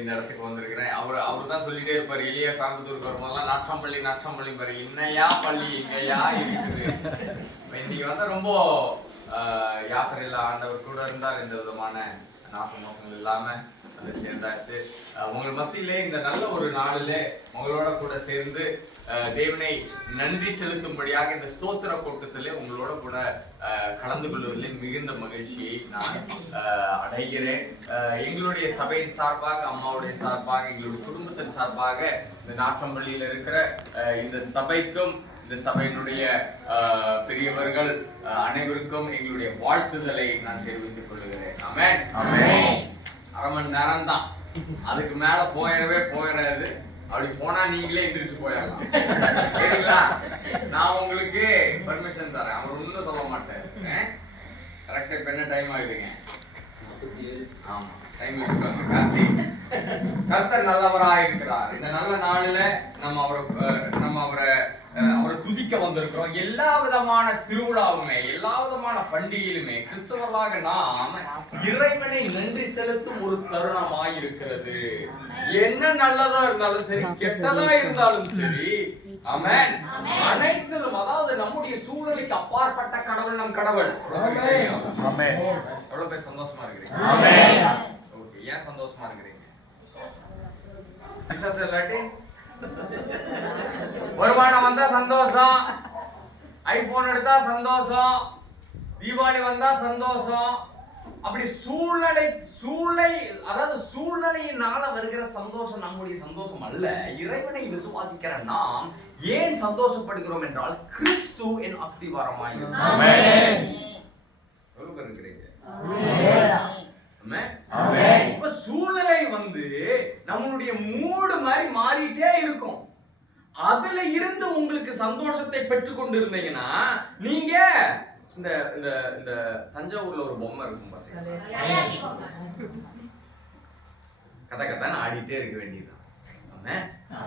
இந்த இடத்துக்கு வந்திருக்கிறேன். அவரு தான் சொல்லிட்டே இருப்பாரு, எளிய கோயம்புத்தூருக்கு வரும்போதெல்லாம் நாற்றம்பள்ளி பாரு, இன்னையா பள்ளி இங்கயா இருக்குது. இன்னைக்கு வந்து ரொம்ப யாத்திரையில் ஆண்டவர் கூட இருந்தால் எந்த விதமான நாசமோசங்கள் இல்லாம வந்து சேர்ந்தாச்சு. உங்கள் மத்தியிலே இந்த நல்ல ஒரு நாளிலே உங்களோட கூட சேர்ந்து தேவனை நன்றி செலுத்தும்படியாக இந்த ஸ்தோத்திர கூட்டத்திலே உங்களோட கூட கலந்து கொள்வதிலே மிகுந்த மகிழ்ச்சியை நான் அடைகிறேன். எங்களுடைய சபையின் சார்பாக, அம்மாவுடைய சார்பாக, எங்களுடைய குடும்பத்தின் சார்பாக இந்த நாற்றம்பள்ளியில் இருக்கிற இந்த சபைக்கும் இந்த சபையினுடைய பெரியவர்கள் அனைவருக்கும் எங்களுடைய வாழ்த்துதலை நான் தெரிவித்துக் கொள்கிறேன். ஆமென். ஆமென். அரை மணி நேரம் தான், அதுக்கு மேல போயிடாது. அப்படி போனா நீங்களே எந்திரிச்சு போயிடலாம். சரிங்களா? நான் உங்களுக்கு பர்மிஷன் தரேன். அவர் ஒன்றும் சொல்ல மாட்டேன். கரெக்டா இப்ப என்ன டைம் ஆயிடுங்க? ஆமா, டைம் வச்சுக்கோங்க. கர்த்தர் நல்லவராக இருக்கிறார். இந்த நல்ல நாளில நம்ம அவரை துதிக்க வந்திருக்கிறோம். எல்லா விதமான திருவிழாவுமே, எல்லா விதமான பண்டிகையிலுமே கிறிஸ்தவர்களாக நாம் இறைவனை நன்றி செலுத்தும் ஒரு தருணமாய் இருக்கிறது. என்ன நல்லதா இருந்தாலும் சரி, கெட்டதா இருந்தாலும் சரி, ஆமென், அனைத்திலும், அதாவது நம்முடைய சூழலுக்கு அப்பாற்பட்ட கடவுள் நம் கடவுள். எவ்வளவு பேர் சந்தோஷமா இருக்கிறீங்க? ஓகே, ஏன் சந்தோஷமா இருக்கிறீங்க? விசுவாசம் இல்லாட்டி வருமானம் வந்தா சந்தோஷம், ஐபோன் எடுத்தா சந்தோஷம், தீபாவளி வந்தா சந்தோஷம். அப்படி சூழ்நிலையினால வருகிற சந்தோஷம் நம்முடைய சந்தோஷம் அல்ல. இறைவனை விசுவாசிக்கிற நாம் ஏன் சந்தோஷப்படுகிறோம் என்றால், கிறிஸ்து என் அஸ்திவாரமாய் இப்ப சூழ்நிலை வந்து நம்மளுடைய மூடு மாதிரி மாறிட்டே இருக்கும். அதுல இருந்து உங்களுக்கு சந்தோஷத்தை பெற்றுக் கொண்டு இருந்தீங்கன்னா, நீங்க இந்த இந்த தஞ்சாவூர்ல ஒரு பொம்மை இருக்கும் பாத்தீங்களா, கதை ஆடிட்டே இருக்க வேண்டியதுதான்.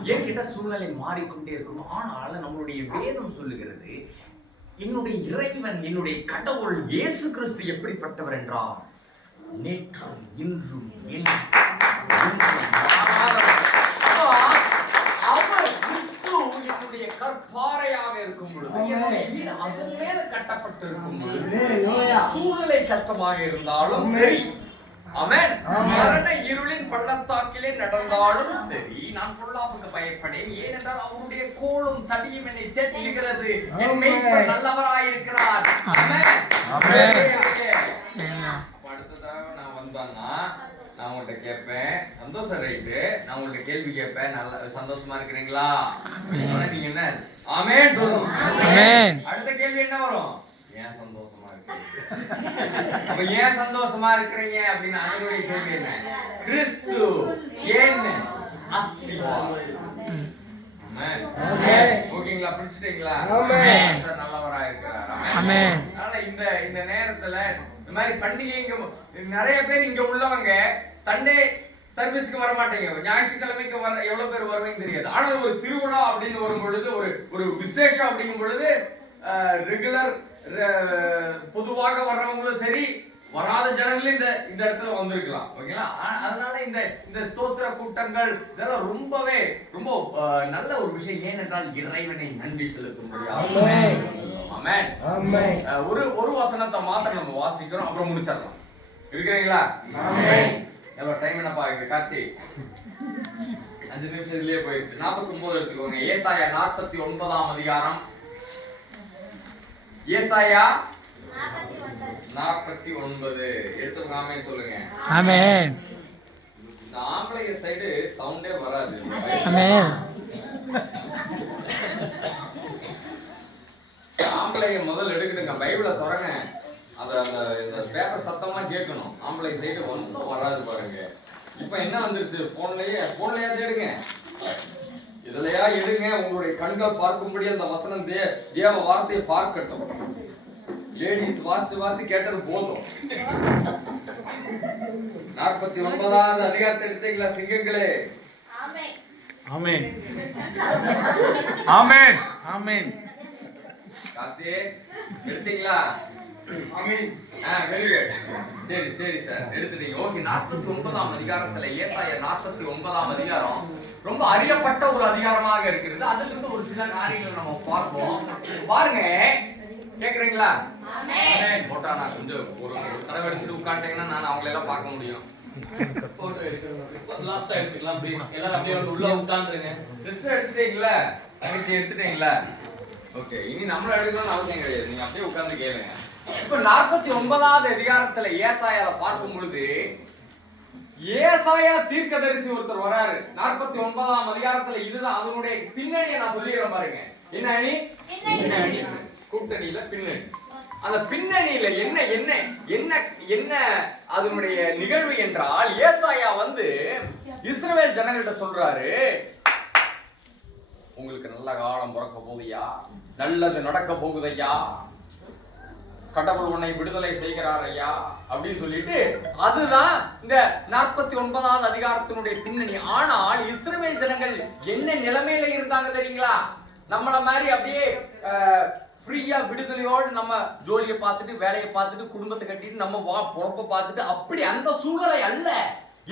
ஏன் கேட்டா சூழ்நிலை மாறிக்கொண்டே இருக்கணும். ஆனால் நம்மளுடைய வேதம் சொல்லுகிறது, என்னுடைய இறைவன், என்னுடைய கடவுள் இயேசு கிறிஸ்து எப்படிப்பட்டவர் என்றால், நேற்றும் இன்றும் அவர் கிறிஸ்து என்னுடைய கற்பாறையாக இருக்கும் பொழுது, என்னுடைய வீடு அதன் மேல கட்டப்பட்டிருக்கும் பொழுது, சூழ்நிலை கஷ்டமாக இருந்தாலும் சரி, ஆமென், மரண இருளின் பள்ளத்தாக்கிலே நடந்தாலும் சரி, நான் பொல்லாப்புக்கு பயப்படேன். ஏனென்றால் அவருடைய கோலும் தடியும் என்னை தேற்றுகிறது. என் மேய்ப்பர் நல்லவராய் இருக்கிறார். ஆமென். அடுத்ததாக நான் வந்தான்னா நான் உங்கள்கிட்ட கேட்பேன், சந்தோஷம் ரைட்டு, நான் உங்கள்கிட்ட கேள்வி கேட்பேன், நல்லா சந்தோஷமா இருக்கிறீங்களா? நீங்க என்ன ஆமென் சொல்லணும். அடுத்த கேள்வி என்ன வரும்? ஏன் சந்தோஷமா இருக்கீங்க? அப்ப ஏன் சந்தோஷமா இருக்கிறீங்க அப்படின்னு அதனுடைய கேள்வி என்ன? கிறிஸ்து ஏன் அஸ்திவாரம். ஓகேங்களா? பிடிச்சிட்டீங்களா? நல்லவரா இருக்கிறார். அதனால இந்த நேரத்துல இந்த மாதிரி பண்டிகை நிறைய பேர் இங்க உள்ளவங்க சண்டே சர்வீஸ்க்கு வர மாட்டீங்க, ஞாயிற்றுக்கிழமைக்கு வர எவ்வளவு பேர் வருவீங்க தெரியாது. ஆனால் ஒரு திருவிழா அப்படின்னு வரும் பொழுது, ஒரு விசேஷம் அப்படிங்கும் பொழுது, ரெகுலர் பொதுவாக வர்றவங்களும் சரி, வராத ஜனங்களும் இந்த இடத்துல வந்திருக்கலாம். ஓகேங்களா? அதனால இந்த ஸ்தோத்திர கூட்டங்கள் இதெல்லாம் ரொம்ப நல்ல ஒரு விஷயம். ஏனென்றால் இறைவனை நன்றி செலுத்தும்படியாக. ஆமென். ஒரு வசனத்தை மாத்திரம் நம்ம வாசிக்கிறோம், அப்புறம் முடிச்சிடலாம். இருக்கிறீங்களா? எவ்வளவு டைம் என்னப்பா இருக்கு கார்த்தி? 5 நிமிஷத்துலயே போயிடுச்சு. 49 எடுத்துக்கோங்க. ஏசாயா 49ஆம் அதிகாரம். ஏசாயா 49 எடுத்துக்கோங்க. ஆமென் சொல்லுங்க. ஆமென். இந்த ஆம்பளைய சைடு சவுண்டே வராது. ஆமென். ஆம்பளைய முதல்ல எடுக்கணுங்க. பைபிளை தொடங்க, இந்த பேப்பர் சத்தமா கேட்கணும். ஆம்பளை சைடு ஒன்றும் வராது பாருங்க. இப்ப என்ன வந்துருச்சு? போன்லயாச்சும் எடுங்க, இதுலயா எடுங்க. உங்களுடைய கண்கள் பார்க்கும்படி அந்த வசனம் தேவ வார்த்தையை பார்க்கட்டும். லேடிஸ் வாசி கேட்டது போதும். 49ஆவது அதிகாரத்தை எடுத்தீங்களா சிங்கங்களே? ஆமென். ஆமென். ஆமென். கார்த்தி எடுத்தீங்களா? Very good. சரி சரி சார், எடுத்துட்டீங்க. ஓகே, 49ஆம் அதிகாரத்துல ஏசாயா 49ஆம் அதிகாரம் ரொம்ப அறியப்பட்ட ஒரு அதிகாரமாக இருக்கிறது. அதுல இருந்து ஒரு சில காரியங்கள் நம்ம பார்ப்போம். பாருங்க, கேக்குறீங்களா? ஆமென். போட்டா நான் கொஞ்சம் ஒரு தடவை எடுத்துட்டு உட்கார்ந்தீங்கன்னா நான் அவங்கள எல்லாம் பார்க்க முடியும். போட்டோ எடுக்கணும். லாஸ்டா எடுத்துக்கலாம் ப்ளீஸ். எல்லாரும் அப்படியே உள்ள உட்கார்ந்துருங்க. சிஸ்டர் எடுத்துட்டீங்களா? தங்கச்சி எடுத்துட்டீங்களா? ஓகே, இனி நம்மள எடுக்கணும்னு அவசியம் கிடையாது. நீங்க அப்படியே உட்கார்ந்து கேளுங்க. இப்ப 49ஆவது அதிகாரத்துல ஏசாயாவை பார்க்கும் பொழுது ஏசாயா தீர்க்கதரிசி ஒருத்தர் வராரு. 49ஆம் அதிகாரத்துல இதுதான் அதனுடைய பின்னணியை நான் சொல்லிடுறேன் பாருங்க. என்ன அணி? கூட்டணியில பின்னணி. அந்த பின்னணியில என்ன என்ன என்ன என்ன அதனுடைய நிகழ்வு என்றால், ஏசாயா இஸ்ரவேல் ஜனங்கள்ட்ட சொல்றாரு, உங்களுக்கு நல்ல காலம் பிறக்க போகுதையா, நல்லது நடக்க போகுதையா, கடவுள் உன்னை விடுதலை செய்கிறார் ஐயா அப்படின்னு சொல்லிட்டு, அதுதான் இந்த 49ஆவது அதிகாரத்தினுடைய பின்னணி. ஆனால் இஸ்ரவேல் ஜனங்கள் என்ன நிலைமையில இருந்தாங்க தெரியுங்களா? நம்மள மாதிரி அப்படியே ஃப்ரீயா விடுதலையோடு நம்ம ஜோலியை பார்த்துட்டு வேலையை பார்த்துட்டு குடும்பத்தை கட்டிட்டு நம்ம பொழப்ப பார்த்துட்டு அப்படி அந்த சூழ்நிலை அல்ல.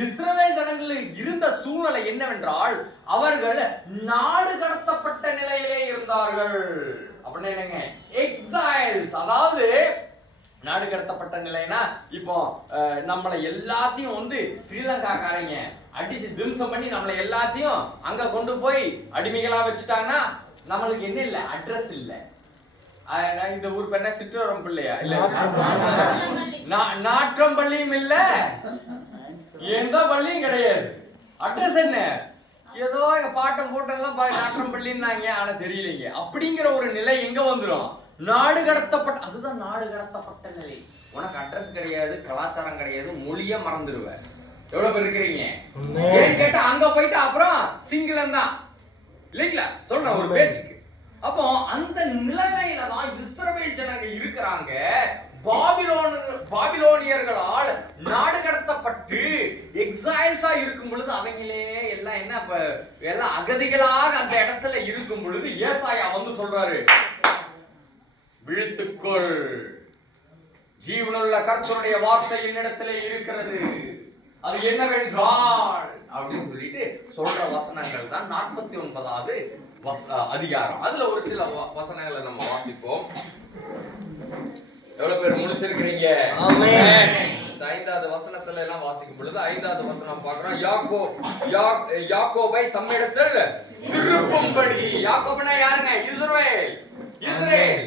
இஸ்ரவேல் ஜனங்கள் இருந்த சூழ்நிலை என்னவென்றால், அவர்கள் நாடு கடத்தப்பட்ட நிலையிலே இருந்தார்கள். அப்படின்னா என்னங்க? எக்ஸைல்ஸ். அதாவது நாடு கடத்தப்பட்ட நிலைனா, இப்போ நம்மளை எல்லாத்தையும் ஸ்ரீலங்காக்காரங்க அடிச்சு திம்சம் பண்ணி நம்மளை எல்லாத்தையும் அங்க கொண்டு போய் அடிமைகளா வச்சுட்டாங்கன்னா நம்மளுக்கு என்ன இல்ல, அட்ரஸ் இல்ல. இந்த ஊர் பேர் சிற்றோரம் பிள்ளையா இல்ல, நாற்றம்பள்ளியும் இல்ல, எந்த பள்ளியும் கிடையாது. அட்ரஸ் என்ன? ஏதோ எங்க பாட்டம் கூட்டம் நாற்றம்பள்ளின்னாங்க, ஆனா தெரியலைங்க. அப்படிங்கிற ஒரு நிலை எங்க வந்துடும்? நாடு கடத்தப்பட்ட. அதுதான் நாடு கடத்தப்பட்ட நிலை. உனக்கு அட்ரஸ் கிடையாது, கலாச்சாரம் கிடையாது, மொழிய மறந்துடுவ. எவ்வளவு பேர் இருக்கிறீங்க? ஏன் கேட்டா அங்க போயிட்டு அப்புறம் சிங்களம் தான் இல்லைங்களா? சொல்றேன் ஒரு பேச்சுக்கு. அப்போ அந்த நிலைமையில தான் இஸ்ரவேல் ஜனங்க இருக்கிறாங்க. பாபிலோனியர்களால் நாடு கடத்தப்பட்டு எக்ஸைல்ஸா இருக்கும் பொழுது அவங்களே எல்லாம் எல்லாம் அகதிகளாக அந்த இடத்துல இருக்கும் பொழுது ஏசாயா சொல்றாரு, விழித்துக்கொள், ஜீவனுள்ள கர்த்தருடைய வார்த்தை என்னிடத்திலே இருக்கிறது, அது என்னவென்றால் அப்படின்னு சொல்லிட்டு சொல்ற வசனங்கள் தான் 49ஆவது அதிகாரம். அதுல ஒரு சில வசனங்களை நம்ம வாசிப்போம். எவ்வளவு பேர் முடிச்சிருக்கிறீங்க? ஆமென். 5வது வசனத்துல எல்லாம் வாசிக்கும் பொழுது 5வது வசனம் பார்க்கிறோம். யாக்கோபை தம்மிடத்தில் திருப்பும்படி. யாக்கோபுனா யாருங்க? இஸ்ரவேல். இஸ்ரேல்.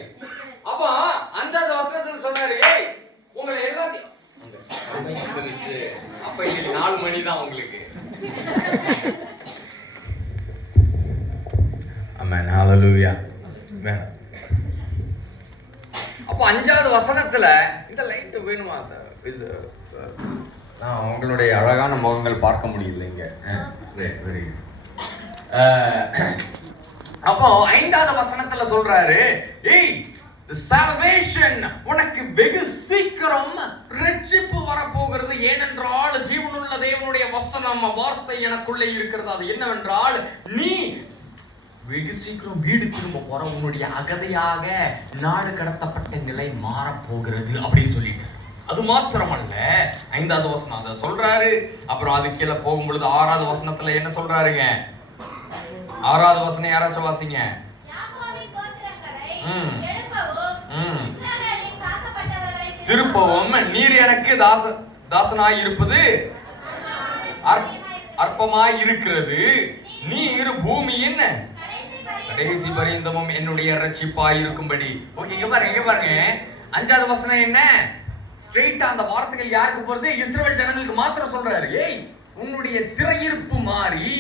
அப்ப 5வது வசனத்துல சொன்னாரு, ஏய் உங்களை எல்லாத்தையும் அப்ப இன்னைக்கு 4 மணி தான் உங்களுக்கு. ஆமென், ஹalleluya. அப்ப 5வது வசனத்துல இந்த லைட் வேணுமா? உங்களுடைய அழகான முகங்கள் பார்க்க முடியலைங்க. அப்போ 5வது வசனத்துல சொல்றாரு, ஏய் salvation, உனக்கு வெகு சீக்கிரம் ரட்சிப்பு வரப்போகிறது. ஏனென்றால் ஜீவனுள்ள தேவனுடைய வசனம் வார்த்தை எனக்குள்ளே இருக்கிறது. அது என்னவென்றால், நீ வெகு சீக்கிரம் வீடு திரும்ப போற, உன்னுடைய அகதையாக நாடு கடத்தப்பட்ட நிலை மாறப்போகிறது அப்படின்னு சொல்லிட்டு. அது மாத்திரமல்ல, 5வது வசனம் அதை சொல்றாரு. அப்புறம் அது கீழே போகும் பொழுது 6வது வசனத்துல என்ன சொல்றாருங்க? 6வது வசனம் யாராச்சும் வாசிங்க. திருப்பவும் நீர் எனக்கு தாசனாய் இருப்பது அற்பமாய் இருக்கிறது, நீர் பூமியின் கடைசி பரியந்தமும் என்னுடைய ரட்சிப்பாய் இருக்கும்படி. ஓகே, இங்க பாருங்க 5வது வசனம் என்ன? ஸ்ட்ரெயிட்டா அந்த வார்த்தைகள் யாருக்கு போறது? இஸ்ரவேல் ஜனங்களுக்கு மாத்திரம் சொல்றாரு. ஏய், உன்னுடைய சிறையிருப்பு மாறி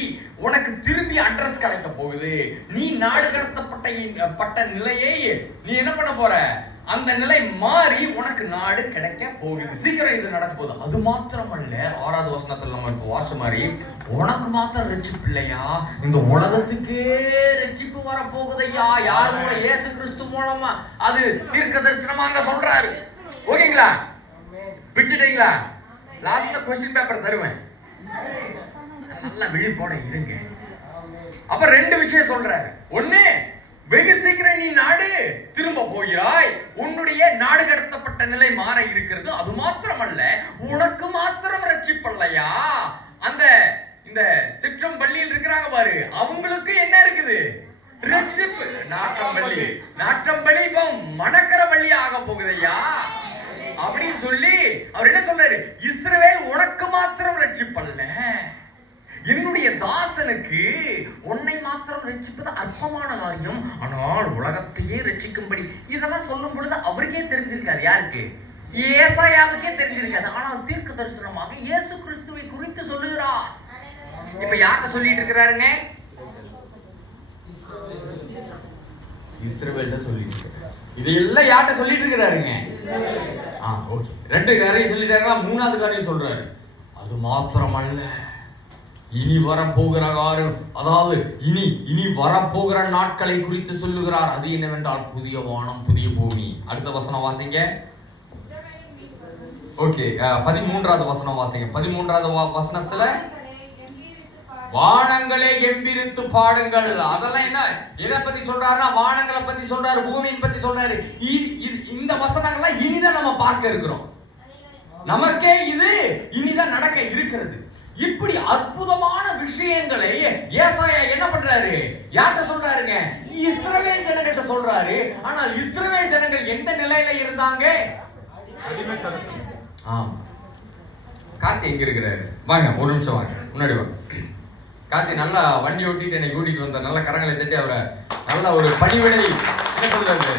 உனக்கு திரும்பி அட்ரஸ் கிடைக்க போகுது. நீ நாடு கடத்தப்பட்ட நிலையை நீ என்ன பண்ண போற? அந்த நிலை மாறி உனக்கு நாடு கிடைக்க போகுது. சீக்கிரம் இது நடக்க போகுது. அது மாத்திரமல்ல, 6வது வசனத்துல நம்ம இப்ப வாச மாதிரி, உனக்கு மாத்திரம் ரட்சிப்பு இல்லையா, இந்த உலகத்துக்கே ரட்சிப்பு வர போகுதையா. யார் மூலம்? இயேசு கிறிஸ்து மூலமா. அது தீர்க்க தரிசனமா அங்க சொல்றாரு. ஓகேங்களா? பிடிச்சிட்டீங்களா? லாஸ்ட்ல கொஸ்டின் பேப்பர் தருவேன், நல்லா விழிப்போட இருங்க. அப்ப 2 விஷயம் சொல்றாரு. ஒண்ணு, வெகு சீக்கிரம் நீ நாடு திரும்ப போகிறாய். உன்னுடைய நாடு கடத்தப்பட்ட நிலை மாற இருக்கிறது. அது மாத்திரமல்ல, உனக்கு மாத்திரம் ரட்சிப்பல்லையா, அந்த இந்த சிற்றம் பள்ளியில் இருக்கிறாங்க பாரு, அவங்களுக்கு என்ன இருக்குது? ரட்சிப்பு. நாற்றம் பள்ளி இப்போ மணக்கர பள்ளி ஆக போகுதையா அப்படின்னு சொல்லி அவர் என்ன சொல்றாரு? இஸ்ரவேல் உனக்கு மாத்திரம் ரட்சிப்பல்ல, என்னுடைய தாசனுக்கு உன்னை மாத்திரம் ரட்சிப்பது அற்பமான காரியம், ஆனால் உலகத்தையே ரட்சிக்கும்படி. இதெல்லாம் சொல்லும் பொழுது அவருக்கே தெரிஞ்சிருக்காது. யாருக்கு? ஏசாயாவுக்கே தெரிஞ்சிருக்காது. ஆனால் தீர்க்க தரிசனமாக இயேசு கிறிஸ்துவை குறித்து சொல்லுகிறார். இப்ப யார்கிட்ட சொல்லிட்டு இருக்கிறாருங்க? இஸ்ரவேல்ட்ட சொல்லிட்டு இருக்காரு. இதெல்லாம் யார்கிட்ட சொல்லிட்டு இருக்கிறாருங்க? ஓகே, 2 காரியம் சொல்லிட்டாங்க. 3வது காரியம் சொல்றாரு. அது மாத்திரமல்ல, இனி வரப்போகிற காரியம், அதாவது இனி வரப்போகிற நாட்களை குறித்து சொல்லுகிறார். அது என்னவென்றால் புதிய வானம் புதிய பூமி. அடுத்த வசனம் வாசிங்க. ஓகே, 13வது வசனம் வாசிங்க. 13வது வசனத்துல வானங்களே கம்பீரித்து பாடுங்கள். அதெல்லாம் என்ன, எதை பத்தி சொல்றாருன்னா வானங்களை பத்தி சொல்றாரு, பூமியை பத்தி சொல்றாரு. இந்த வசனங்கள்லாம் இனிதான் நம்ம பார்க்க இருக்கிறோம். நமக்கே இது இனிதான் நடக்க இருக்கிறது. இப்படி அற்புதமான விஷயங்களை ஏசாயா என்ன பண்றாரு? யார்கிட்ட சொல்றாருங்க? இஸ்ரவேல் ஜனங்கள்ட்ட சொல்றாரு. ஆனால் இஸ்ரவேல் ஜனங்கள் எந்த நிலையில இருந்தாங்க? கார்த்தி எங்க இருக்கிறாரு? வாங்க, ஒரு நிமிஷம் வாங்க, முன்னாடி வாங்க. கார்த்தி நல்லா வண்டி ஓட்டிட்டு என்னை கூட்டிட்டு வந்த, நல்ல கரங்களை தட்டி அவரை நல்ல ஒரு பணிவிடை என்ன சொல்றாரு,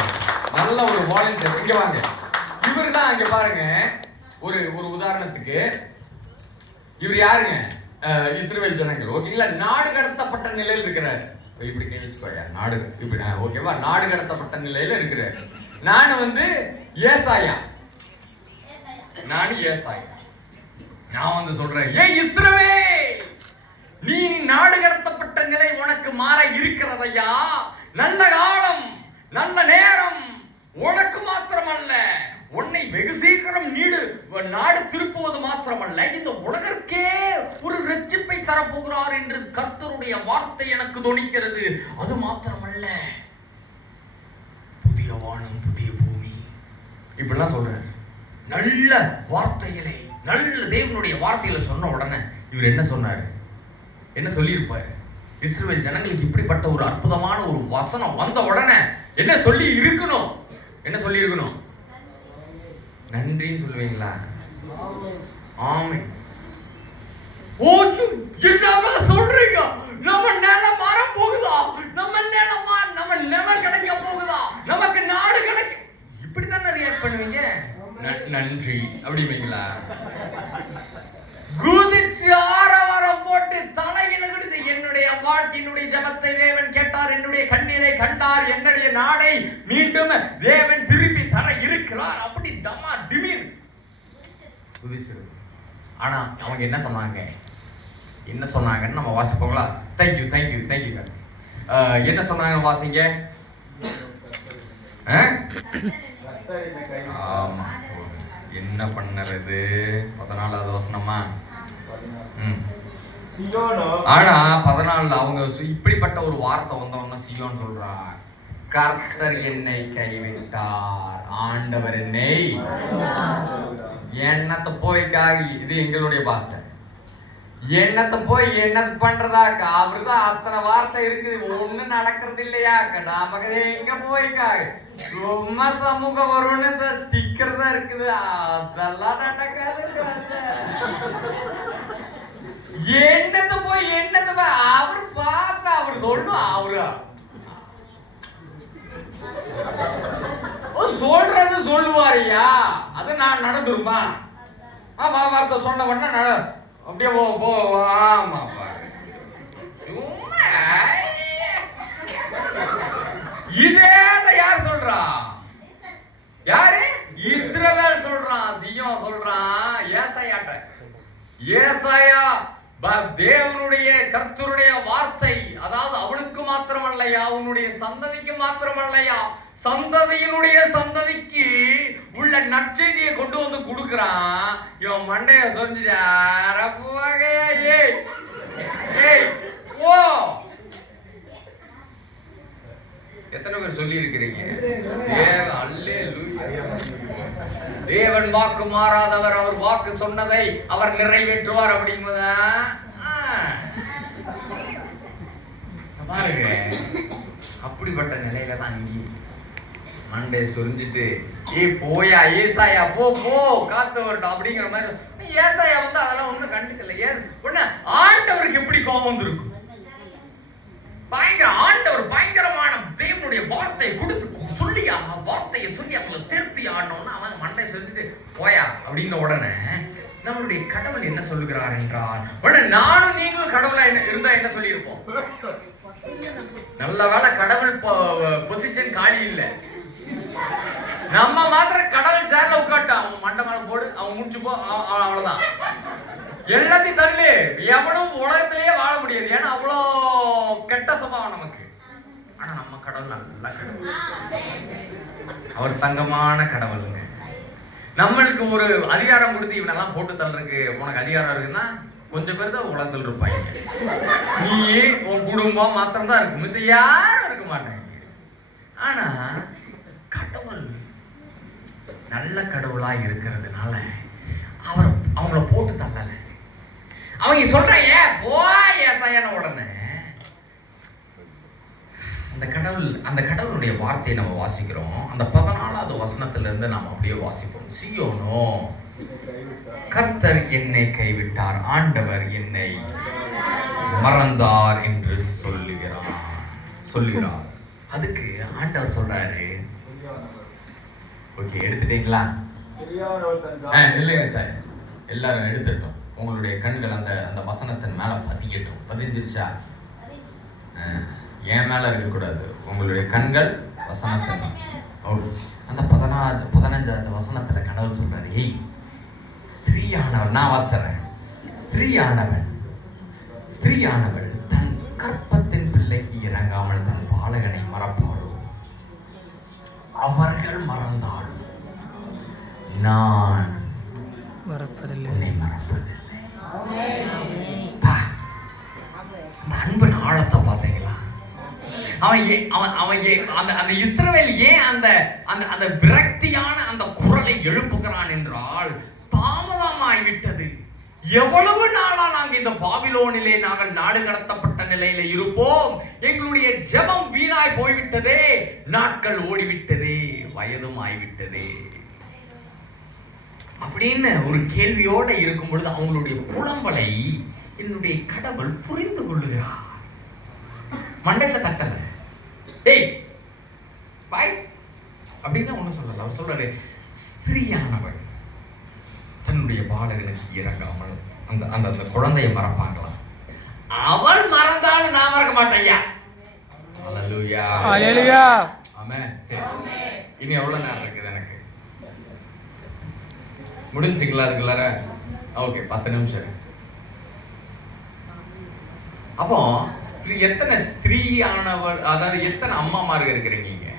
நல்ல ஒரு வாலண்டியர். இங்க வாங்க. இவரு தான் இங்க பாருங்க, ஒரு உதாரணத்துக்கு இவர் யாருங்க? இஸ்ரவேல் ஜனங்கள். ஓகேங்களா? நாடு கடத்தப்பட்ட நிலையில் இருக்கிறார். இப்படி கேள்விச்சுக்கோயா, நாடு இப்படி ஓகேவா, நாடு கடத்தப்பட்ட நிலையில இருக்கிறார். நான் ஏசாயா, நான் சொல்றேன், ஏ இஸ்ரவேல், நீ நாடு கடத்தப்பட்ட நிலை உனக்கு மாற இருக்கிறதையா. நல்ல காலம், நல்ல நேரம் உனக்கு மாத்திரமல்ல, உன்னை வெகு சீக்கிரம் நாடு திருப்புவது மாத்திரமல்ல, இந்த உலகிற்கே ஒரு ரட்சிப்பை தரப்போகிறார் என்று கர்த்தருடைய வார்த்தை எனக்கு தொனிக்கிறது. அது மாத்திரமல்ல, புதிய வானம் புதிய பூமி. இப்படிலாம் சொல்றாரு. நல்ல வார்த்தைகளை, நல்ல தேவனுடைய வார்த்தைகளை சொன்ன உடனே இவர் என்ன சொன்னாரு? என்ன சொல்லியிருப்பாரு? இஸ்ரவேல் ஜனங்களுக்கு இப்படிப்பட்ட ஒரு அற்புதமான ஒரு வசனம் வந்த உடனே என்ன சொல்லி இருக்கணும்? என்ன சொல்லி இருக்கணும்? நன்றின்னு சொல்லுவீங்களா? ஆமென். ஓகே, என்னமா சொல்றீங்க? நம்ம நிலம் மாற போகுதா? நம்ம நிலம் கிடைக்க போகுதா? நமக்கு நாடு கிடைக்க, இப்படித்தானே ரியாக்ட் பண்ணுவீங்க? நன்றி அப்படிவீங்களா? குதிச்சு ஆரவாரம் போட்டு தலையில விடுச்சு, என்னுடைய வாழ்க்கையினுடைய ஜபத்தை தேவன் கேட்டார், என்னுடைய கண்ணீரை கண்டார், என்னுடைய நாடை மீண்டும் தேவன் திருப்பி தர இருக்கிறார். அப்படி தமா திமீர் குதிச்சு. ஆனா அவங்க என்ன சொன்னாங்கன்னு நம்ம வாசிப்போங்களா? தேங்க்யூ. என்ன சொன்னாங்க வாசிங்க. ஆமா, என்ன பண்ணறது? 14வது வசனமா? ஆனா 14 அவங்க இப்படிப்பட்ட ஒரு வார்த்தை வந்தவங்க சியோன் சொல்றா, கர்த்தர் என்னை கைவிட்டார், ஆண்டவர் என்னத்தை போய்க்காக, இது எங்களுடைய பாஷை, என்னத்தை போய் என்ன பண்றதாக்க, அவருதான் அத்தனை வார்த்தை இருக்குது, ஒண்ணு நடக்கிறது இல்லையாக்க, நமக்கு எங்க போய்க்காக ரொம்ப சமூகம் வரும்னு இந்த ஸ்டிக்கர் தான் இருக்குது, அதெல்லாம் நடக்காது. என்னத்தை போய் அவர் பாச அவர் சொல்லணும், அவரு சொல்றது சொல்லுவாரியா, அது நான் நடந்துருமா? வார்த்தை சொன்ன உடனே அப்படியே போ. ஆமா, இதே யார் சொல்றா? யாரு? இஸ்ரவேல் சொல்றான், சியோன் சொல்றான். ஏசாயா தேவனுடைய கர்த்தருடைய வார்த்தை, அதாவது அவனுக்கு மாத்திரமல்லையா, அவனுடைய சந்ததிக்கு மாத்திரமல்லையா, சந்ததியினுடைய சந்ததிக்கு உள்ள நற்செய்தியை கொண்டு வந்து கொடுக்கிறான். இவன் மண்டைய சொல்லிட்டார வாக்கு மாறாதவர், அவர் வாக்கு சொன்னதை அவர் நிறைவேற்றுவார் அப்படிங்குதா பாருங்க. அப்படிப்பட்ட நிலையில தான் அங்கே மண்டே சொரிஞ்சிட்டு போயா ஏசாயா போ காத்து வரட்டும் அப்படிங்கிற மாதிரி ஏசாயா வந்து அதெல்லாம் ஒண்ணும் கண்டுக்கல. ஒண்ணு ஆண்டவருக்கு எப்படி கோபம் வந்துருக்கும்? பயங்கர ஆண்டவர் பயங்கரமான தேவனுடைய வார்த்தையை கொடுத்து சொல்லியா வார்த்தையை சொல்லி அவங்களை திருத்தி ஆடணும்னா அவன் மண்டை சொல்லிட்டு போயா அப்படின்ன உடனே நம்மளுடைய கடவுள் என்ன சொல்லுகிறார் என்றால், உடனே நானும் நீங்களும் கடவுளா இருந்தா என்ன சொல்லியிருப்போம்? நல்ல வேளை கடவுள் பொசிஷன் காலி இல்ல, நம்ம மாத்திரம் கடவுள் சேர்ல உட்காட்டோம். அவன் மண்டை மேல போடு, அவன் முடிச்சு போ, அவ்வளவுதான். எல்லாத்தையும் தள்ளு. எவனும் உலகத்திலேயே வாழ முடியாது, ஏன்னா அவ்வளோ கெட்ட சுபாவம் நமக்கு. ஆனா நம்ம கடவுள் நல்ல கடவுள், அவர் தங்கமான கடவுளுங்க. நம்மளுக்கு ஒரு அதிகாரம் கொடுத்து இவனெல்லாம் போட்டு தள்ளுறதுக்கு உனக்கு அதிகாரம் இருக்குன்னா கொஞ்சம் பேர் தான் உலகத்தில் இருப்பாங்க. நீ உன் குடும்பம் மாத்திரம் தான் இருக்கும், இது யாரும் இருக்க மாட்டாங்க. ஆனா கடவுள் நல்ல கடவுளா இருக்கிறதுனால அவர் அவங்கள போட்டு தள்ளல. அவங்க சொல்றாங்க போய் ஏசாயான உடனே அந்த கடவுளுடைய வார்த்தையை நம்ம வாசிக்கிறோம். அந்த 14வது வசனத்துல இருந்து நாம் அப்படியே வாசிப்போம். சீயோனோ, கர்த்தர் என்னை கைவிட்டார், ஆண்டவர் என்னை மறந்தார் என்று சொல்லுகிறார். அதுக்கு ஆண்டவர் சொல்றாரு, ஓகே எடுத்துட்டீங்களா? நில்லுங்க சார், எல்லாரும் எடுத்துட்டோம். உங்களுடைய கண்கள் அந்த வசனத்தின் மேல பதிஞ்சிருச்சா? என் மேல இருக்கக்கூடாது, உங்களுடைய கண்கள் வசனத்தின். ஓகே, அந்த 15வது வசனத்துல கடவுள் சொல்றாரு, ஏய் ஸ்திரீயானவர், நான் வாசிறேன், ஸ்திரீயானவள் தன் கற்பத்தின் பிள்ளைக்கு இறங்காமல் தன் பாலகனை மறப்பாளோ? அவர்கள் மறந்தால் நான் மறப்பதில்லை. அந்த அன்பின் ஆழத்தை பார்த்தீங்களா? அந்த இஸ்ரவேல் ஏன் அந்த விரக்தியான அந்த குரலை எழுப்புகிறான் என்றால், தாமதமாய்விட்டது. எவ்வளவு நாளா நாங்க இந்த பாபிலோனிலே நாங்கள் நாடு கடத்தப்பட்ட நிலையில இருப்போம், எங்களுடைய ஜெபம் வீணாய் போய்விட்டதே, நாட்கள் ஓடிவிட்டதே, வயதும் ஆய்விட்டதே அப்படின்னு ஒரு கேள்வியோட இருக்கும் பொழுது அவங்களுடைய புலம்பலை என்னுடைய கடவுள் புரிந்து கொள்ளுகிறார். மண்டையில தட்டல, டேய் பாய் அப்படின்னு ஒண்ணு சொல்லல. அவர் சொல்றாரு, ஸ்திரீயானவள் தன்னுடைய பாலகனுக்கு இறங்காமல் அந்த குழந்தையை மறப்பாங்களாம். அவள் மறந்தாலும் நான் மறக்க மாட்டேன். அல்லேலூயா, அல்லேலூயா, ஆமென். சரி, இனி எவ்வளவு நேரம் இருக்குது எனக்கு? முடிஞ்சுங்களா? அதுக்குள்ளார ஓகே, 10 நிமிஷம். அப்போ எத்தனை ஸ்திரீயானவர், அதாவது எத்தனை அம்மாமார்கள் இருக்கிறீங்க இங்க?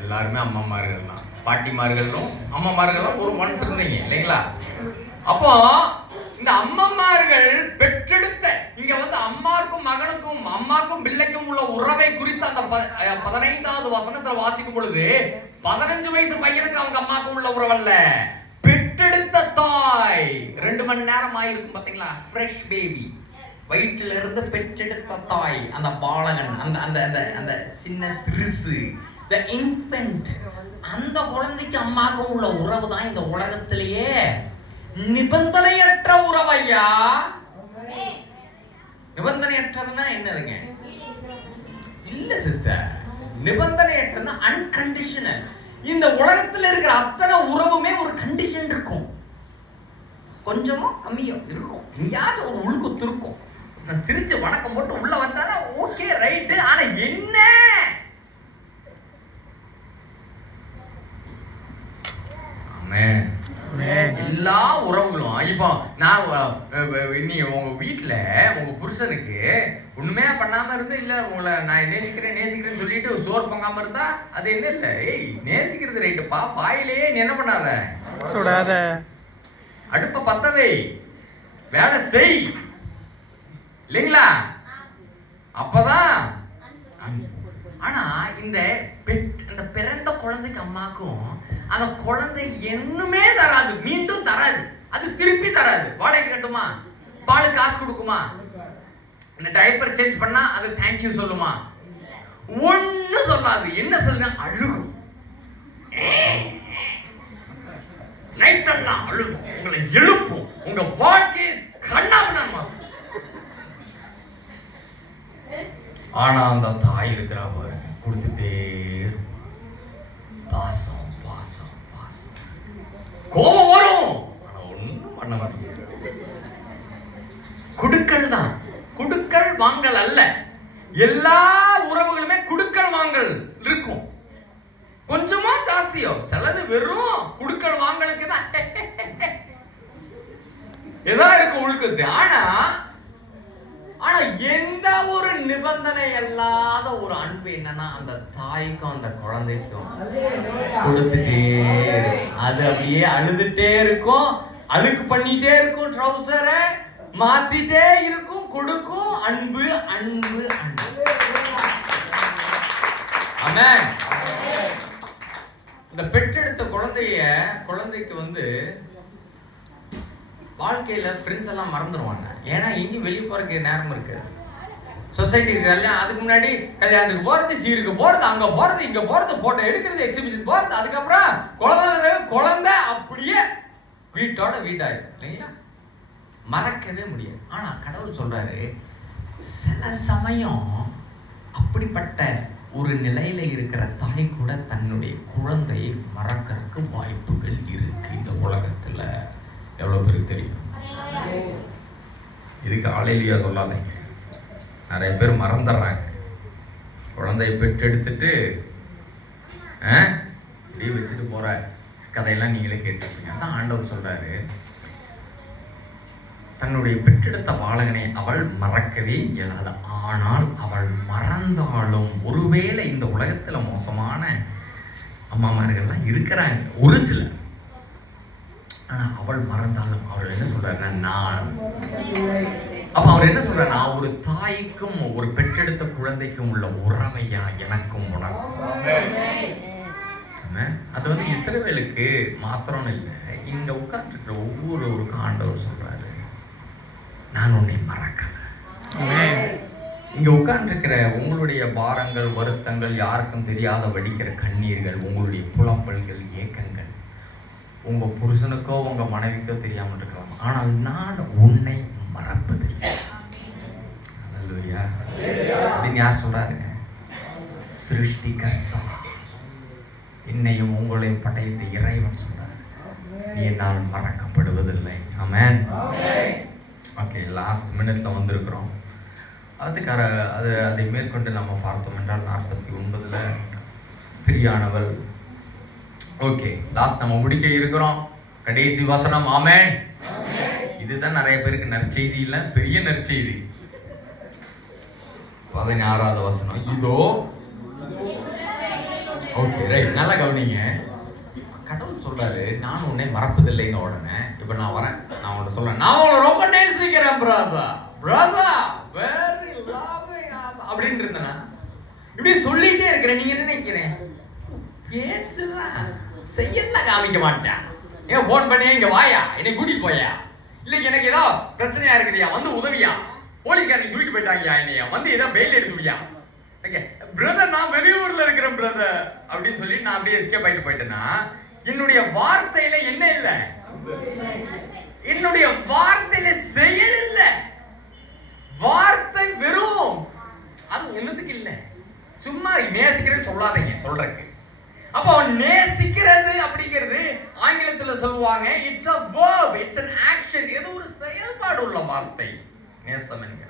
எல்லாருமே அம்மாமார்கள் தான், பாட்டிமார்களும் அம்மாமார்களும் ஒரு ஒன்ஸ் இருந்தீங்க இல்லைங்களா? அப்போ இந்த அம்மாமார்கள் பெற்றெடுத்த இங்க வந்து அம்மாக்கும் மகனுக்கும் அம்மாக்கும் பிள்ளைக்கும் உள்ள உறவை குறித்து அந்த 15வது வசனத்தை வாசிக்கும் பொழுது 15 வயசு பையனுக்கு அவங்க அம்மாக்கும் உள்ள உறவல்ல, பெற்றெடுத்த தாய் 2 மணி நேரம் ஆயிருக்கும் பாத்தீங்களா? ஃப்ரெஷ் பேபி, வயிற்றுல இருந்து பெற்றெடுத்த தாய், அந்த பாலகன், அந்த சின்ன சிறுசு, the infant, அந்த குழந்தைக்கு அம்மாக்கும் உள்ள உறவு தான் இந்த உலகத்திலேயே நிபந்தனையற்ற உறவையா. நிபந்தனையற்றதுன்னா என்னதுங்க? இல்ல சிஸ்டர், நிபந்தனையற்றதுன்னா அன்கண்டிஷனல். இந்த உலகத்துல இருக்கிற அத்தனை உறவுமே ஒரு கண்டிஷன் இருக்கும், கொஞ்சமோ கம்மியோ இருக்கும், எங்கேயாச்சும் ஒரு உள்குத்து இருக்கும். சிரிச்சு வணக்கம் போட்டு உள்ள வச்சானா ஓகே ரைட்டு. ஆனா என்ன எல்லா உறவுகளும் இப்போ நான் நீ உங்க வீட்டுல உங்க புருஷனுக்கு ஒண்ணுமே பண்ணாம இருந்து இல்ல உங்களை நான் நேசிக்கிறேன்னு சொல்லிட்டு சோறு பொங்காம இருந்தா அது என்ன இல்ல, ஏய் நேசிக்கிறது ரைட்டுப்பா, பாயிலேயே நீ என்ன பண்ணாத, சுடாத, அடுப்ப பத்தவை, வேலை செய் இல்லைங்களா? அப்பதான். ஆனா இந்த பிறந்த குழந்தைக்கு அம்மாக்கும் அந்த குழந்தை என்னமே தராது, மீண்டும் தராது, அது திருப்பி தராது. வாடகை கட்டுமா, பால் காசு கொடுக்குமா, இந்த டைப்பர் சேஞ்ச் பண்ணா அது தேங்க்யூ சொல்லுமா, ஒண்ணு சொல்லாது. என்ன சொல்லுங்க, அழுகும். நைட்டெல்லாம் அழுகும், உங்களை எழுப்பும், உங்க வாழ்க்கையை கண்ணாம. ஆனா அந்த தாய் இருக்கிறா பாருங்க, கொடுத்துட்டே பாசம் பாசம் பாசம். கோபம் வரும், ஆனா ஒண்ணும் பண்ண முடியாது. குடுக்கல் தான், குடுக்கல் வாங்கல் அல்ல. எல்லா உறவுகளுமே குடுக்கல் வாங்கல் இருக்கும், கொஞ்சமோ ஜாஸ்தியோ. சிலது வெறும் குடுக்கல் வாங்கலுக்கு தான் ஏதா இருக்கும் ஒழுக்கத்து. ஆனா எந்த ஒரு நிபந்தனை இல்லாத ஒரு அன்பு என்னன்னா, அந்த தாய்க்கும் அந்த குழந்தைக்கும் கொடுத்துட்டே அது அப்படியே அழுதுட்டே இருக்கும், அழுக்கு பண்ணிட்டே இருக்கும், ட்ரௌசரை மாத்திட்டே இருக்கும், கொடுக்கும். அன்பு அன்பு அன்பு. ஆமென். இந்த பெற்றெடுத்த குழந்தைக்கு வந்து வாழ்க்கையில ஃப்ரெண்ட்ஸ் எல்லாம் மறந்துடுவாங்க. ஏன்னா இங்கேயும் வெளியே போறதுக்கு நேரம் இருக்கு. சொசைட்டிக்கு கல்யாணம், அதுக்கு முன்னாடி கல்யாணத்துக்கு போறது, சீருக்கு போறது, அங்க போறது, இங்க போறது, போட்டோ எடுக்கிறது, எக்ஸிபிஷன் போறது, அதுக்கப்புறம் குழந்தை அப்படியே வீட்டோட வீட்டாயிடும் இல்லைங்களா? மறக்கவே முடியாது. ஆனா கடவுள் சொல்றாரு, சில சமயம் அப்படிப்பட்ட ஒரு நிலையில இருக்கிற தாய் கூட தன்னுடைய குழந்தையை மறக்கிறதுக்கு வாய்ப்புகள் இருக்கு இந்த உலகத்துல. எவ்வளவு பேருக்கு தெரியும்? இதுக்கு ஆலையிலேயே சொல்லாதீங்க. நிறைய பேர் மறந்துடுறாங்க. குழந்தையை பெற்றெடுத்துட்டு இப்படியே வச்சுட்டு போற கதையெல்லாம் நீங்களே கேட்டிருப்பீங்க. அதான் ஆண்டவர் சொல்றாரு, தன்னுடைய பெற்றெடுத்த பாலகனை அவள் மறக்கவே இயலாது. ஆனால் அவள் மறந்தாலும், ஒருவேளை இந்த உலகத்துல மோசமான அம்மாமார்கள்லாம் இருக்கிறாங்க ஒரு சிலர், ஆனா அவள் மறந்தாலும் அவர் என்ன சொல்றாருன்னா, நான் அப்ப அவர் என்ன சொல்றாரு, நான் ஒரு தாய்க்கும் ஒரு பெற்றெடுத்த குழந்தைக்கும் உள்ள உறவையா எனக்கும் உனக்கும். அது வந்து இஸ்ரவேலுக்கு மாத்திரம் இல்லை, இங்க உட்கார்ந்துருக்கிற ஒவ்வொருவருக்கும் ஆண்டவர் சொல்றாரு, நான் உன்னை மறக்கல. இங்க உட்கார்ந்துருக்கிற உங்களுடைய பாரங்கள், வருத்தங்கள், யாருக்கும் தெரியாத வடிக்கிற கண்ணீர்கள், உங்களுடைய புலம்பல்கள், ஏக்கங்கள் உங்க புருஷனுக்கோ உங்க மனைவிக்கோ தெரியாமல் இருக்கலாம். ஆனால் நான் உன்னை மறப்பதில்லை. அல்லேலூயா. அப்படின்னு யார் சொல்றாருங்க? சிருஷ்டிகர்த்தா, என்னையும் உங்களையும் படைத்த இறைவன் சொல்றாரு, நீ என்னால் மறக்கப்படுவதில்லை. ஆமென். ஓகே, லாஸ்ட் மினிட்ல வந்திருக்கிறோம். அதுக்காக அதை மேற்கொண்டு நம்ம பார்த்தோம் என்றால் 49ல ஸ்திரியானவள். ஓகே, லாஸ்ட் நம்ம முடிக்க இருக்கிறோம். கடைசி வசனம். ஆமென். இதுதான் நிறைய பேருக்கு நற்செய்தி இல்ல, பெரிய நற்செய்தி. 16வது வசனம். இதோ. ஓகே, ரைட், நல்லா கவனிங்க. கடவுள் சொல்றாரு, நான் உன்னை மறப்பதில்லைங்க. உடனே இப்ப நான் வரேன், நான் உன்னை சொல்றேன், நான் உன்னை ரொம்ப நேசிக்கிறேன் பிரதர், வெரி லவ்விங் அப்படின்னு இருந்தேனா இப்படி சொல்லிட்டே இருக்கிறேன். நீங்க என்ன நினைக்கிறேன்? பேச்சுதான், செய்யலாம் காமிக்க மாட்டேன். ஏன் போன் பண்ணியா, இங்க வாயா, என்னை கூட்டிட்டு போயா, இல்ல எனக்கு ஏதோ பிரச்சனையா இருக்குதுயா, வந்து உதவியா, போலீஸ்காரங்க தூக்கிட்டு போயிட்டாங்கயா, என்னையா வந்து ஏதோ பெயில் எடுத்துவியா, பிரதர் நான் வெளியூர்ல இருக்கிறேன் பிரதர் அப்படின்னு சொல்லி நான் அப்படியே எஸ்கேப் ஆயிட்டு போயிட்டேன்னா, என்னுடைய வார்த்தையில என்ன இல்லை, என்னுடைய வார்த்தையில செயல் இல்லை. வார்த்தை வெறும் அது ஒண்ணுத்துக்கு இல்லை. சும்மா நேசிக்கிறேன்னு சொல்லாதீங்க சொல்றதுக்கு. அப்போ நேசிக்கிறது அப்படிங்கிறது ஆங்கிலத்துல சொல்லுவாங்க, it's a verb, it's an action. இது ஒரு செயல்பாடு உள்ள வார்த்தை நேசம் என்கிறது.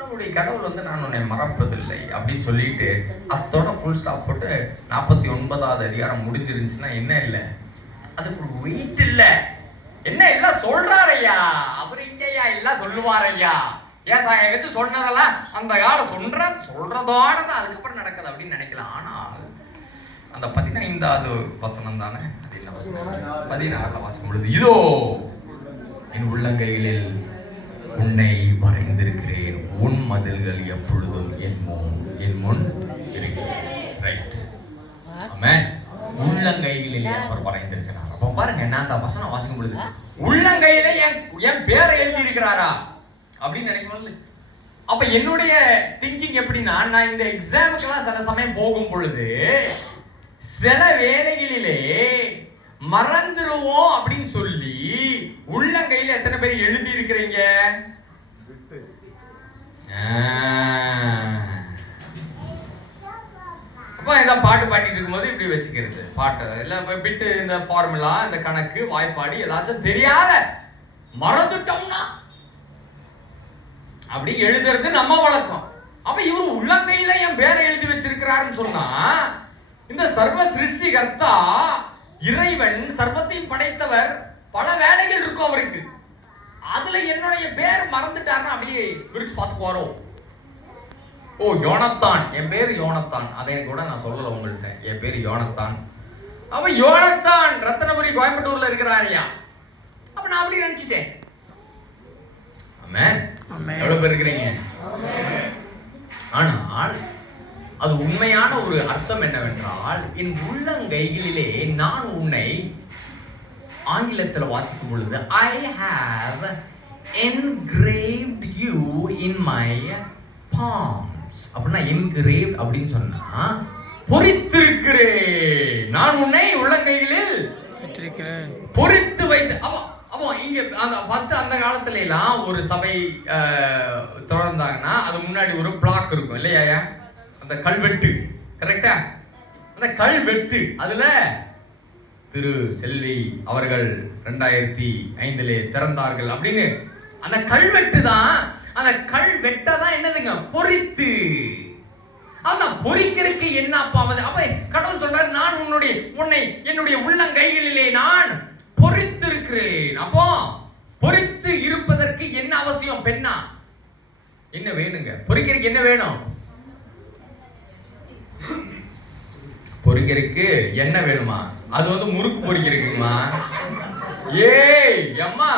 நம்முடைய கடவுள் வந்து நான் உன்னை மறப்பதில்லை அப்படின்னு சொல்லிட்டு அத்தோட ஃபுல் ஸ்டாப் போட்டு 49வது அதிகாரம் முடிஞ்சிருந்துச்சுன்னா என்ன இல்லை, அதுக்கு ஒரு வெயிட் இல்லை. என்ன எல்லாம் சொல்றாரு ஐயா, அவர் இங்கயா எல்லாம் சொல்லுவார் ஐயா, ஏசாயா வச்சு சொன்னதெல்லாம் அந்த காலம் சொல்றதோட தான் அதுக்கப்புறம் நடக்குது அப்படின்னு நினைக்கலாம். ஆனால் அந்த 15வது வசனம் தானே, அது என்ன வசனம்? 16ல வாசிக்கும் பொழுது, இதோ என் உள்ளங்கைகளில் உன்னை வரைந்திருக்கிறேன், உன் மதில்கள் எப்பொழுதும் என் முன் இருக்கிறது. ரைட். ஆமென். உள்ளங்கைகளில் கைகளிலே அவர் வரைந்திருக்கிறார். அப்ப பாருங்க, நான் அந்த வசனம் வாசிக்கும் பொழுது உள்ளங்கையில என் பேரை எழுதி இருக்கிறாரா அப்படின்னு நினைக்கும். அப்ப என்னுடைய திங்கிங் எப்படின்னா, நான் இந்த எக்ஸாமுக்கெல்லாம் சில சமயம் போகும் பொழுது சில வேளைகளிலே மறந்துருவோம் அப்படின்னு சொல்லி உள்ளங்கையில எத்தனை பேர் எழுதி இருக்கிறீங்க? அப்போ இதை பாட்டு பாடிட்டு இருக்கும்போது இப்படி வச்சுக்கிறது பாட்டு இல்லை விட்டு இந்த ஃபார்முலா இந்த கணக்கு வாய்ப்பாடு ஏதாச்சும் தெரியாத மறந்துட்டோம்னா அப்படி எழுதுறது நம்ம வழக்கம். அப்ப இவர் உள்ளங்கையில என் பேரை எழுதி வச்சிருக்கிறாருன்னு சொன்னா, இந்த சர்வ சிருஷ்டிகர்த்தா இறைவன் சர்வத்தையும் படைத்தவர், பல வேலைகள் இருக்கும் அவருக்கு. அதுல என்னுடைய பேர் மறந்துட்டாருன்னா அப்படியே விரிச்சு பார்த்து போறோம். ஓ யோனத்தான், என் பேரு யோனத்தான், அதே கூட நான் சொல்லல உங்கள்கிட்ட, என் பேரு யோனத்தான். அப்ப யோனத்தான் ரத்தனபுரி கோயம்புத்தூர்ல இருக்கிறாரியா. அப்ப நான் அப்படி நினைச்சிட்டேன். ஆமென். எவ்வளவு பேர் இருக்கிறீங்க? ஆனால் அது உண்மையான ஒரு அர்த்தம் என்னவென்றால், என் உள்ளங்கைகளிலே நான் உன்னை ஆங்கிலத்தில் வாசிக்கும் பொழுது I have engraved you in my palms. அப்படின்னா engraved அப்படின்னு சொன்னா பொறித்திருக்கிறேன், நான் உன்னை உள்ளங்கைகளில் பொறித்து வைத்து. அப்போ இங்க அந்த ஃபர்ஸ்ட் அந்த காலத்துல எல்லாம் ஒரு சபை திறந்தாங்கன்னா அது முன்னாடி ஒரு பிளாக் இருக்கும் இல்லையா, அந்த கல்வெட்டு, கரெக்டா? அந்த கல்வெட்டு அதுல திரு செல்வி அவர்கள் 2005 திறந்தார்கள் அப்படின்னு அந்த கல்வெட்டு தான். அந்த கல்வெட்டை தான் என்னதுங்க, பொறித்து. அதான் பொறிக்கிறதுக்கு என்ன அப்ப கடவுள் சொல்றாரு, நான் உன்னை என்னுடைய உள்ளங்கைகளிலே நான் பொறித்திருக்கிறேன். அப்போ பொறித்து இருப்பதற்கு என்ன அவசியம்? பெண்ணா என்ன வேணுங்க? பொறிக்கிறதுக்கு என்ன வேணும்? பொறிக்கிறதுக்கு என்ன வேணுமா? அது முறுக்கு பொறிக்கிறதுக்குமா? ஏய் அம்மா,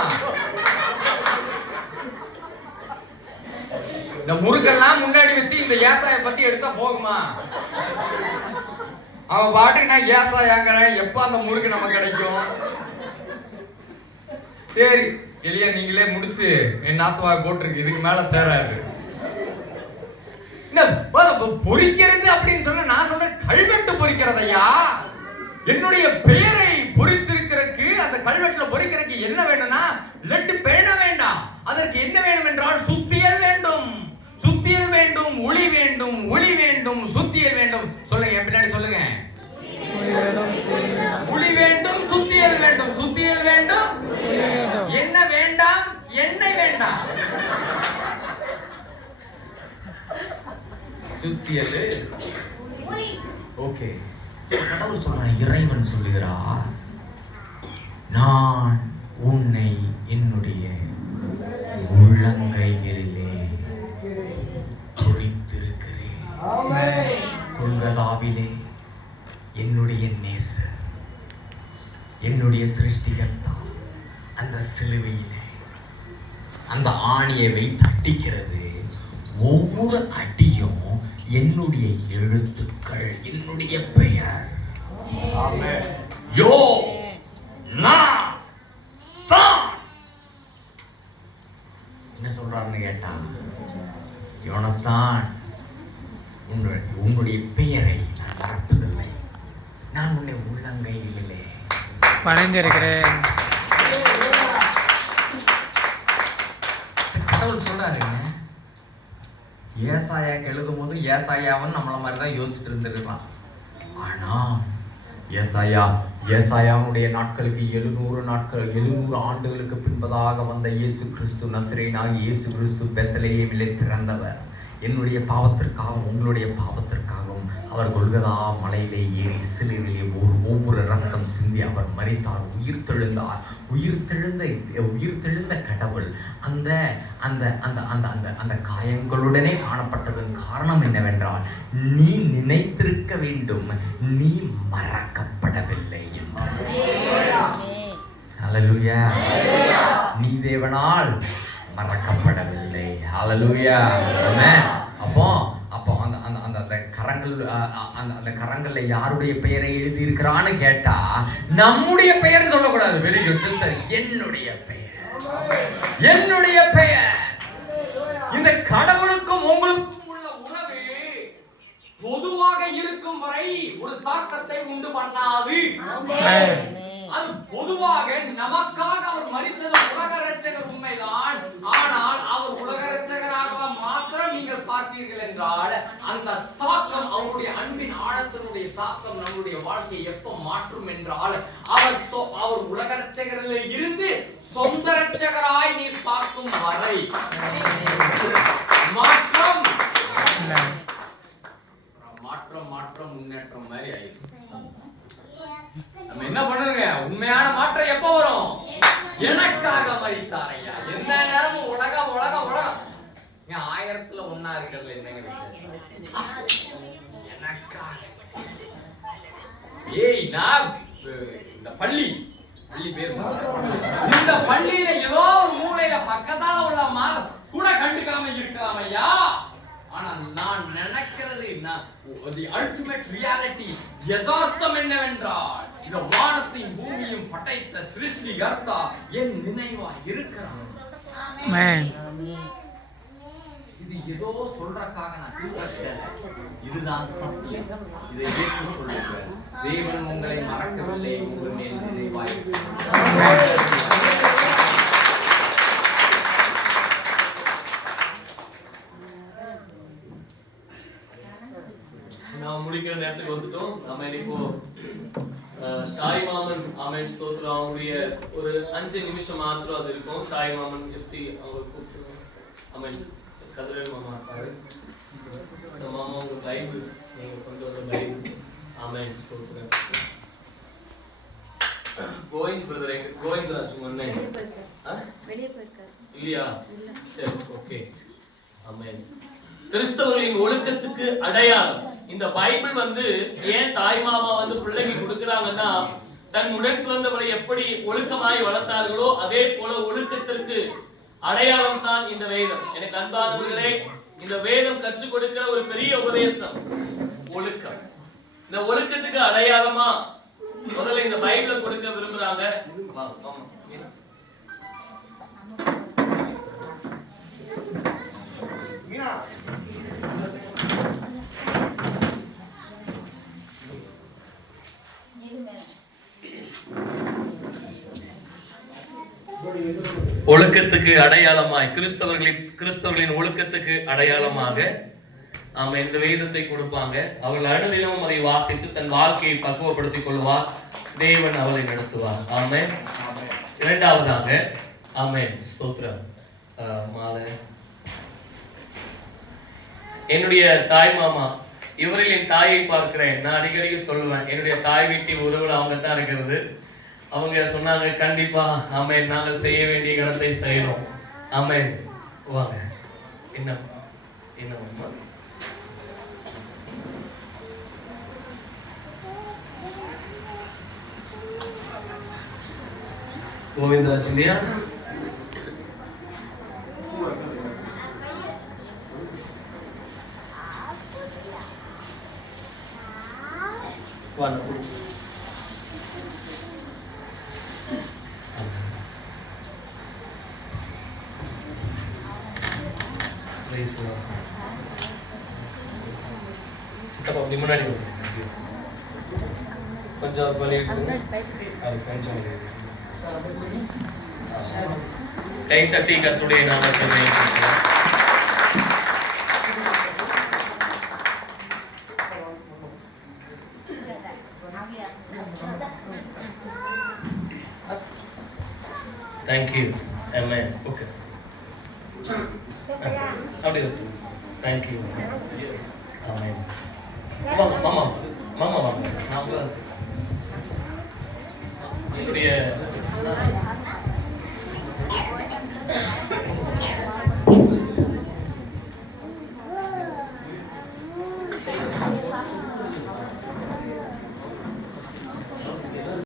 இந்த முறுக்கெல்லாம் முன்னாடி வச்சு இந்த ஏசாய பத்தி எடுத்தா போகுமா? அவன் பாட்டுக்கு நான் ஏசாயாங்கிறேன், எப்ப அந்த முறுக்கு நமக்கு கிடைக்கும்? சரி எளியா நீங்களே முடிச்சு என் நாத்துவா போட்டிருக்கு, இதுக்கு மேல தேராது. பொறிக்கிறது அப்படின்னு சொன்ன நான் சொன்ன கல்வெட்டு பொறிக்கிறதையா, என்னுடைய பெயரை பொறித்திருக்கிறதுக்கு அந்த கல்வெட்டுல பொறிக்கிறதுக்கு என்ன வேணும்னா லெட்டு பேண வேண்டாம். அதற்கு என்ன வேண்டும் என்றால் சுத்தியல் வேண்டும், சுத்தியல் வேண்டும், ஒளி வேண்டும், ஒளி வேண்டும், சுத்தியல் வேண்டும். சொல்லுங்க, பின்னாடி சொல்லுங்க. ஒளி வேண்டும், சுத்தியல் வேண்டும், சுத்தியல் வேண்டும், என்ன வேண்டாம்? எண்ணெய் வேண்டாம். சுத்தியல் ஓகே. கடவுள் சொல்றார், இறைவன் சொல்லுகிறார், நான் உன்னை என்னுடைய உள்ளங்கைகளிலே பொறித்திருக்கிறேன். கொல்கதாவிலே என்னுடைய நேசர், என்னுடைய சிருஷ்டிகர்த்தா அந்த சிலுவையிலே அந்த ஆணியை வைத்து அடிக்கிறது. ஒவ்வொரு அடியும் என்னுடைய எழுத்துக்கள், என்னுடைய பெயர். யோ நான் தான். என்ன சொல்றாருன்னு கேட்டா, யோனத்தான் உன்னுடைய பெயரை நான் மறப்பதில்லை, நான் உன்னை உள்ளங்கைகளிலே பணிந்திருக்கிறேன். கடவுள் சொல்றாருங்க. ஏசாயாக்கு எழுதும் போது ஏசாயாவும் நம்மள மாதிரி தான் யோசிச்சுட்டு இருந்திருக்கலாம். ஆனா ஏசாயாவுடைய நாட்களுக்கு 700 ஆண்டுகளுக்கு பின்பதாக வந்த இயேசு கிறிஸ்து, நசரேயனாகிய இயேசு கிறிஸ்து பெத்லகேமிலே பிறந்தவர். என்னுடைய பாவத்திற்காகவும் உங்களுடைய பாவத்திற்காகவும் அவர் கொல்கதா மலையிலே ஏறி சிலுவையிலே ஒவ்வொரு ரத்தம் சிந்தி அவர் மரித்தார், உயிர்த்தெழுந்தார். உயிர்த்தெழுந்த கடவுள் அந்த அந்த அந்த அந்த அந்த அந்த காயங்களுடனே காணப்பட்டதன் காரணம் என்னவென்றால், நீ நினைத்திருக்க வேண்டும், நீ மறக்கப்படவில்லை. ஹல்லேலூயா. நீ தேவனால் மறக்கப்படவில்லை. ஹல்லேலூயா. ஆமென். அப்போ அந்த அந்த அந்த கரங்களை அவர்கள் அந்த கரங்கள்ல யாருடைய பெயரை எழுதி இருக்கிறான்னு கேட்டா நம்முடைய பெயர் சொல்லக்கூடாது. Very good sister. என்னுடைய பெயர், என்னுடைய பெயர். இந்த கடவுளுக்கும் உங்களுக்கும் உள்ள உறவு பொதுவாக இருக்கும் வரை ஒரு தாக்கத்தை உண்டு பண்ணாது. அது பொதுவாக நமக்காக அவர் மரித்தது உலக இரட்சகர் உண்மைதான். ஆனால் அவர் உலக இரட்சகராக மாத்திரம் நீங்கள் பார்த்தீர்கள் என்றால் அந்த தாக்கம், அவருடைய அன்பின் ஆழத்தினுடைய தாக்கம் நம்முடைய வாழ்க்கையை எப்ப மாற்றும் என்றால் அவர் உலக இரட்சகரில் இருந்து சொந்த இரட்சகராய் நீர் பார்க்கும் வரை மாற்றம் மாற்றம் மாற்றம் முன்னேற்றம் மாதிரி ஆயிடும். நம்ம என்ன பண்ணுங்க, உண்மையான மாற்றம் எப்ப வரும்? எனக்காக மரித்தார் ஐயா. எந்த நேரமும் உலகம் உலகம் உலகம். 1000ல் 1 இருக்கிறதுல என்னங்க விசேஷம்? எனக்காக. ஏய் நான் இந்த பள்ளி பேர் இந்த பள்ளியில ஏதோ ஒரு மூலையில பக்கத்தால உள்ள கூட கண்டுக்காம இருக்கலாம் ஐயா. ஆனா நான் நினைக்கிறது the ultimate reality, யதார்த்தம் என்னவென்றால் இந்த வானத்தையும் பூமியும் படைத்த சிருஷ்டிகர்த்தா என் நினைவாய் இருக்கிறான். இது ஏதோ சொல்றதுக்காக நான் கூப்பிடல. இதுதான் சத்தியம். இதை ஏற்று சொல்லுங்க. தேவன் உங்களை மறக்கவில்லை, உங்கள் மேல் நினைவாய் நான் முடிக்கிற நேரத்துக்கு வந்துட்டோம். நம்ம இப்போ சாய் மாமன் ஆமென் ஸ்தோத்திரம் அவங்களுடைய ஒரு 5 நிமிஷம் மாத்திரம் அது இருக்கும். சாய் மாமன் எஃப்சி அவங்க கூப்பிட்டு ஆமென் கதிரேல் மாமா இருப்பாரு. அந்த மாமா உங்க பைபிள் நீங்க கொண்டு வந்த பைபிள் ஆமென் ஸ்தோத்திரம். கோவிந்த் பிரதர் எங்க கோவிந்தராஜ் முன்னே வெளியே போயிருக்காரு இல்லையா? சரி ஓகே. ஆமென். கிறிஸ்தவர்களின் ஒழுக்கத்துக்கு அடையாளம். இந்த பைபிள் ஏன் தாய் மாமா பிள்ளைக்கு கொடுக்கறாங்கன்னா தன் உடன் பிறந்தவரை எப்படி ஒழுக்கமாய் வளர்த்தார்களோ அதே போல ஒழுக்கத்திற்கு அடையாளம் தான் இந்த வேதம். எனக்கு அன்பானவர்களே, இந்த வேதம் கற்றுக் கொடுக்கிற ஒரு பெரிய உபதேசம் ஒழுக்கம். இந்த ஒழுக்கத்துக்கு அடையாளமா முதல்ல இந்த பைபிளை கொடுக்க விரும்புறாங்க. ஒழுக்கத்துக்கு அடையாளமாய் கிறிஸ்தவர்களின் ஒழுக்கத்துக்கு அடையாளமாக ஆமா இந்த வேதத்தை கொடுப்பாங்க. அவர்கள் அனுதினமும் அதை வாசித்து தன் வாழ்க்கையை பக்குவப்படுத்திக் கொள்வார். தேவன் அவரை நடத்துவார். ஆமென். இரண்டாவதாக ஆமென் ஸ்தோத்திரம் மாலை என்னுடைய தாய் மாமா இவரில் என் தாயை பார்க்கிறேன். நான் அடிக்கடி சொல்லுவேன், என்னுடைய தாய் வீட்டு உறவுல அவங்க தான் இருக்கிறது. அவங்க சொன்னாங்க, கண்டிப்பா ஆமென் நாங்கள் செய்ய வேண்டிய கடத்தை செய்யறோம். ஆமென். வாங்க. என்ன என்ன கோவிந்தராஜ் இல்லையா? சித்தப்பா அப்படி முன்னாடி கொஞ்சம் கொஞ்சம் கை தட்டி கர்த்தருடைய நாமத்தை Thank you. Amen. Okay. How do you say? Thank you. Amen. Mama. Mama.